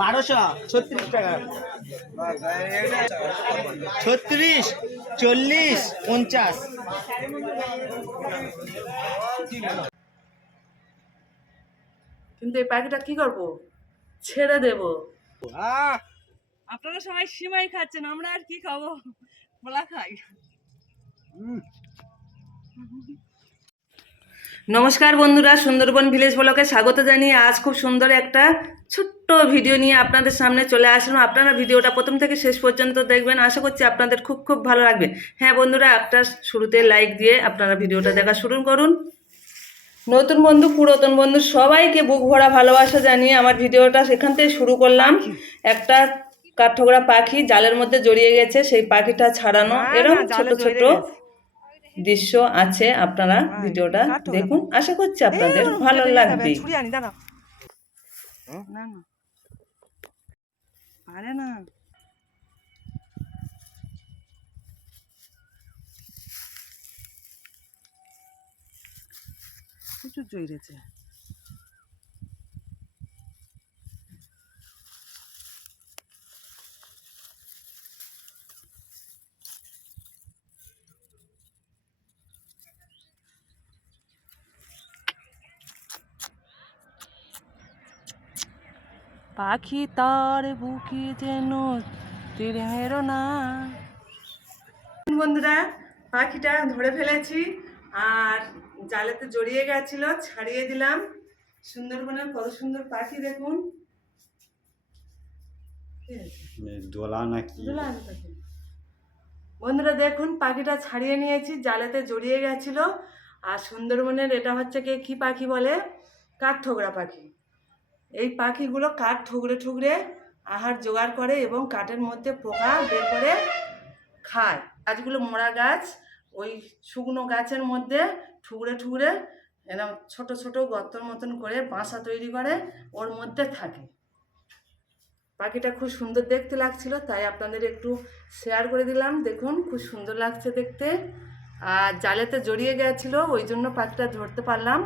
1236 টাকা, 36, 40, 50। কিন্তু এই পাখিটা কি করবো, ছেড়ে দেব। আপনারা সবাই সিমাই খাচ্ছেন, আমরা আর কি খাবো, বলা খাই। নমস্কার বন্ধুরা, সুন্দরবন ভিলেজ ব্লগে স্বাগত জানিয়ে আজ খুব সুন্দর একটা ছোট্ট ভিডিও নিয়ে আপনাদের সামনে চলে আসলাম। আপনারা ভিডিওটা প্রথম থেকে শেষ পর্যন্ত দেখবেন, আশা করছি আপনাদের খুব খুব ভালো লাগবে। হ্যাঁ বন্ধুরা, একটা শুরুতে লাইক দিয়ে আপনারা ভিডিওটা দেখা শুরু করুন। নতুন বন্ধু পুরাতন বন্ধু সবাইকে বুক ভরা ভালোবাসা জানিয়ে আমার ভিডিওটা সেখান থেকে শুরু করলাম। একটা কাঠঠোকরা পাখি জালের মধ্যে জড়িয়ে গেছে, সেই পাখিটা ছাড়ানো, এরকম ছোট ছোট দৃশ্য আছে। আপনারা ভিডিওটা দেখুন, আশা করছি আপনাদের ভালো লাগবে। প্রচুর জড়িয়েছে। পাখি তার বুকে যেন তেরে মেরো না। বন্ধুরা, পাখিটা ধরে ফেলেছি আর জালেতে জড়িয়ে গেছিল, ছাড়িয়ে দিলাম। সুন্দরবনের কত সুন্দর পাখি দেখুন। বন্ধুরা দেখুন, পাখিটা ছাড়িয়ে নিয়েছি, জালেতে জড়িয়ে গেছিল। আর সুন্দরবনের এটা হচ্ছে কি পাখি বলে, কাঠঠোকরা পাখি। এই পাখিগুলো কাঠ ঠুকরে ঠুকরে আহার জোগাড় করে এবং কাঠের মধ্যে পোকা বের করে খায়। গাছগুলো মোড়া গাছ, ওই শুকনো গাছের মধ্যে ঠুকরে ঠুকরে এরকম ছোট ছোট গর্তর মতন করে বাসা তৈরি করে, ওর মধ্যে থাকে। পাখিটা খুব সুন্দর দেখতে লাগছিল, তাই আপনাদের একটু শেয়ার করে দিলাম। দেখুন খুব সুন্দর লাগছে দেখতে। আর জালেতে জড়িয়ে গেছিলো, ওই জন্য পাখিটা ধরতে পারলাম।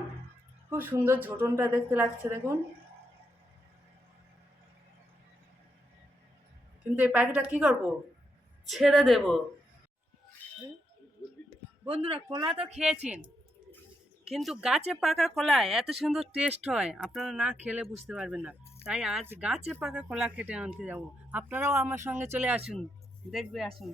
খুব সুন্দর ঝোটনটা দেখতে লাগছে দেখুন। কিন্তু এই পাখিটা কি করব, ছেড়ে দেব। বন্ধুরা, কলা তো খেয়েছেন, কিন্তু গাছে পাকা কলা এত সুন্দর টেস্ট হয়, আপনারা না খেলে বুঝতে পারবেন না। তাই আজ গাছে পাকা কলা কেটে আনতে যাব। আপনারাও আমার সঙ্গে চলে আসুন, দেখবে আসুন।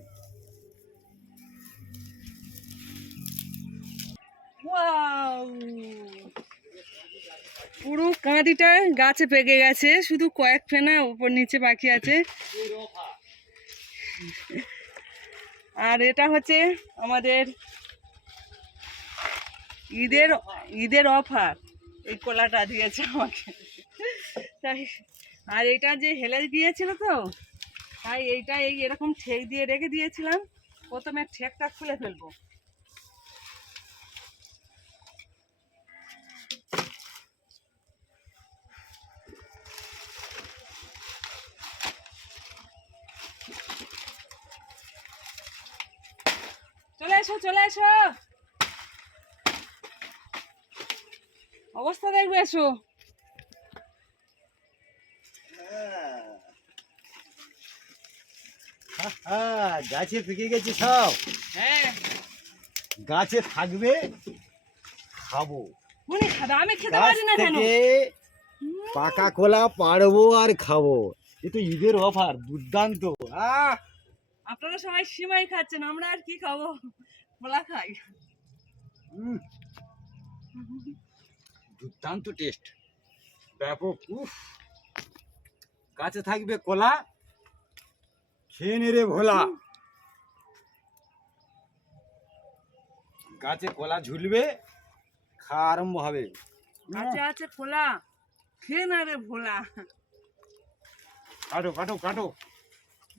পুরো কাঁদিটা গাছে পেকে গেছে, শুধু কয়েক ফেনা উপর নিচে বাকি আছে। আর এটা হচ্ছে আমাদের ঈদের অফার, এই কলাটা দিয়েছে আমাকে। তাই আর এটা যে হেলে গিয়েছিল তো, তাই এইটা এরকম ঠেক দিয়ে রেখে দিয়েছিলাম। প্রথমে ঠেকটা খুলে ফেলবো। চলে এসো চলে এসো, অবস্থা দেখবে, এসো। গাছে পেকে গেছে সব। হ্যাঁ, গাছে থাকবে, খাবো। মনে খাবে, আমি খেতে পারি না কেন? পাকা কলা পাড়বো আর খাবো। এ তো ঈদের অফার, দুর্দান্ত। আপনারা সবাই সিমাই খাচ্ছেন, আমরা আর কি খাবো, বলা খাই। দুর্দান্ত টেস্ট, ব্যাপক। গাছে থাকবে কলা, খেয়ে নে রে ভোলা। গাছে কলা ঝুলবে, খাওয়া আরম্ভ হবে। গাছে আছে কলা, খেয়ে না রে ভোলা। কাটো কাটো কাটো।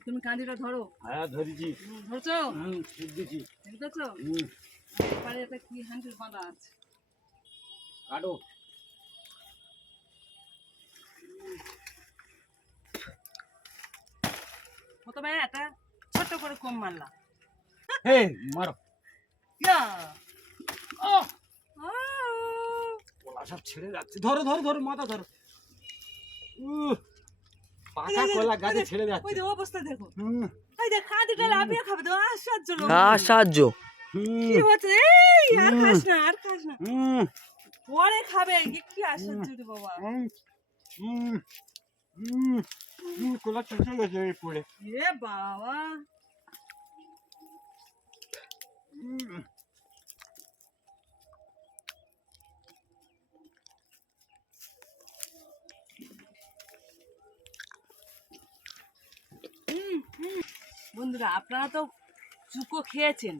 তুমি কাঁদিটা ধরো। হ্যাঁ ধরেছি। ধরছো? দেখছি। দেখছো? এবারে এটা কি হ্যান্ডেল বাঁধা আছে। কাটো। প্রথমে এটা ছোট করে কম মারলাম। হে মারো। ইয়া! কলা সব ছেড়ে যাচ্ছে। ধরো ধরো ধরো, মাথা ধরো। পাকা কলা গাছে ছেড়ে ওই যাচ্ছে। যে অবস্থা দেখো, হুম, ওই দেখ কাঁদিটা লাফিয়ে খাবে তো, আশ্চর্য লোক। সাহায্য। হুম, কি হচ্ছে, এই আর খাস না, আর খাস না, হুম, পরে খাবে, কি আশ্চর্য রে বাবা। হুম, হুম, হুম, কলা চুষে গেছে এই পড়ে। এ বাবা, হুম, বন্ধুরা আপনারা তো চুকো খেয়েছেন,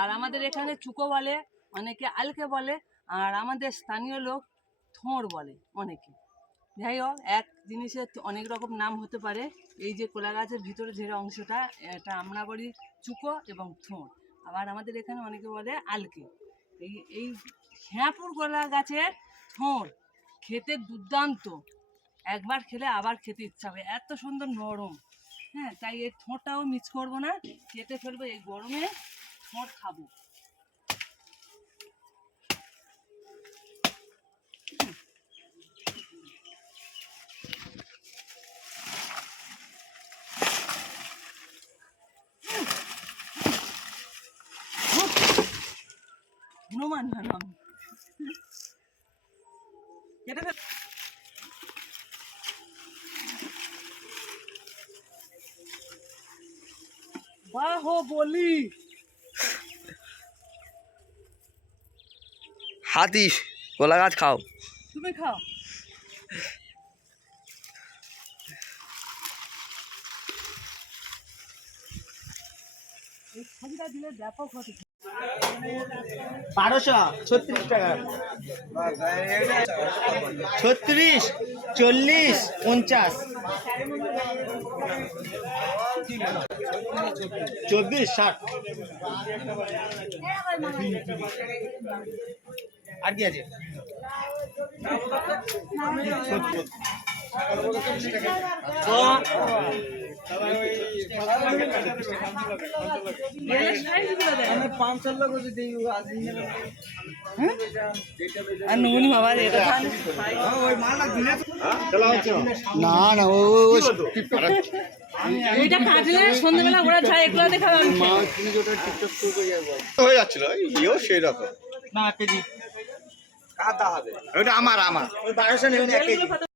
আর আমাদের এখানে চুকো বলে, অনেকে আলকে বলে, আর আমাদের স্থানীয় লোক থোঁড় বলে অনেকে। যাই হোক, এক জিনিসের অনেক রকম নাম হতে পারে। এই যে কলা গাছের ভিতরে যে অংশটা, এটা আমরা বলি চুকো এবং থোঁড়, আবার আমাদের এখানে অনেকে বলে আলকে। এই হ্যাঁপুর কলা গাছের থোঁড় খেতে দুর্দান্ত, একবার খেলে আবার খেতে ইচ্ছা হবে, এত সুন্দর নরম। হ্যাঁ, তাই এই থোঁড়টাও মিস করবো না, কেটে ফেলবো, এই গরমে থোঁড় খাবো। হনুমান হলাম, কেটে ফেল। বাহুবলী। হাতি কলা গাছ খাও। তুমি খাও। এই ছবিটা দিলে ব্যাপক হতে। 1236 টাকা, 36, 40, 50, 24, 60। আর কি আছে? আর নুনি বাবা এটা খান। না না ও এটা কাটলে সন্ধ্যাবেলা ওরা ছাড়া এগুলো দেখাবে আমি হয়ে যাচ্ছিল ইয়েও সেই রকম। না কেজি কাদা হবে, ওটা আমার ওই 1200 নেবেন 1 কেজি। খেতে।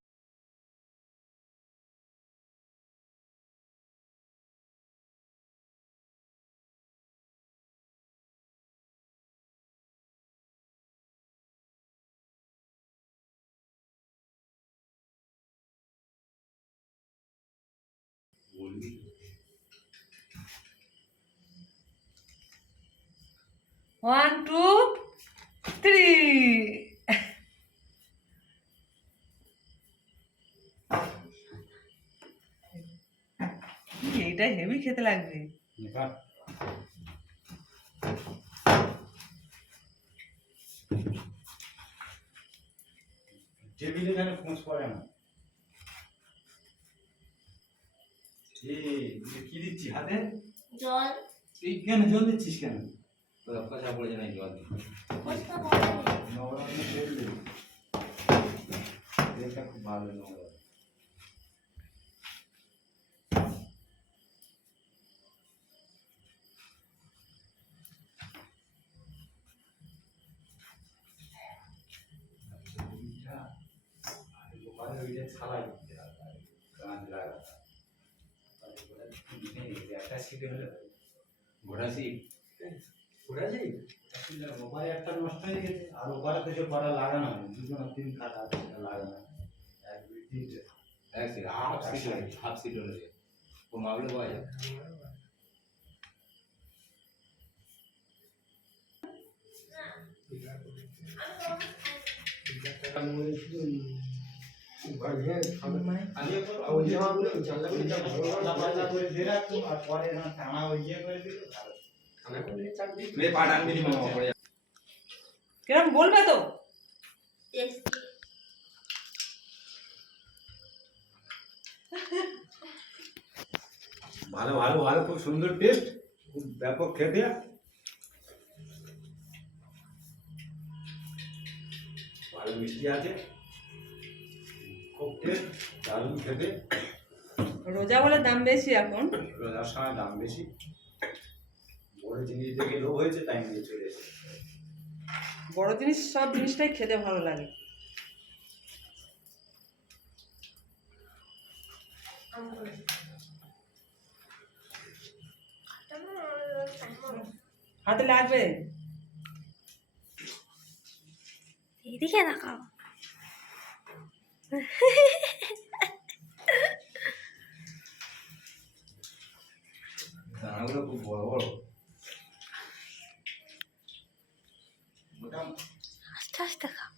1, 2, 3। এইটা হেভি খেতে লাগবে। টেবিলে যেন খোঁজ পড়ে না। কি দিচ্ছি হাতে? জল এই কেন জল দিচ্ছিস কেন? পয়সা পড়ে নাই জল নবরত্ন তেল দে। তেলটা খুব ভালো নবরত্ন। ছাড়াই একটা সিটে হলে ঘোড়া সিট ওপারে একটা নষ্ট হয়ে গেছে, আর ওপারে তো সে কড়া লাগানো হয়, দুটো না তিন কাটা আছে লাগানো, এক দুই তিনটে হাফ সিট হলে কমাবলে পাওয়া যায়। কিরম বলবে তো? ভালো ভালো ভালো, খুব সুন্দর টেস্ট, খুব ব্যাপক খেতে, ভালো মিষ্টি আছে, খুব টেস্ট, দারুণ খেতে। রোজা বলে দাম বেশি এখন। রোজার সময় দাম বেশি, বড় জিনিস দেখে লোভ হয়েছে তাই নিয়ে চলে এসেছে। বড় জিনিস সব জিনিসটাই খেতে ভালো লাগে। হাতে লাগবে। এদিকে দেখাও। দানাগুলো খুব বড় বড়। আস্তে আস্তে খাও।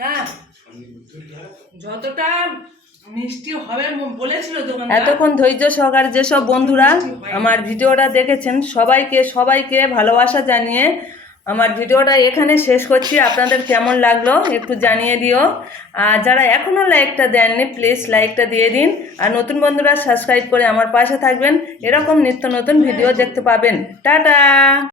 না যতটা মিষ্টি হবে বলেছিল দোকানদার। এতক্ষণ ধৈর্য সহকারে যেসব বন্ধুরা আমার ভিডিওটা দেখেছেন সবাইকে ভালোবাসা জানিয়ে আমার ভিডিওটা এখানে শেষ করছি। আপনাদের কেমন লাগলো একটু জানিয়ে দিও। আর যারা এখনও লাইকটা দেননি প্লিজ লাইকটা দিয়ে দিন। আর নতুন বন্ধুরা সাবস্ক্রাইব করে আমার পাশে থাকবেন, এরকম নিত্য নতুন ভিডিও দেখতে পাবেন। টাটা।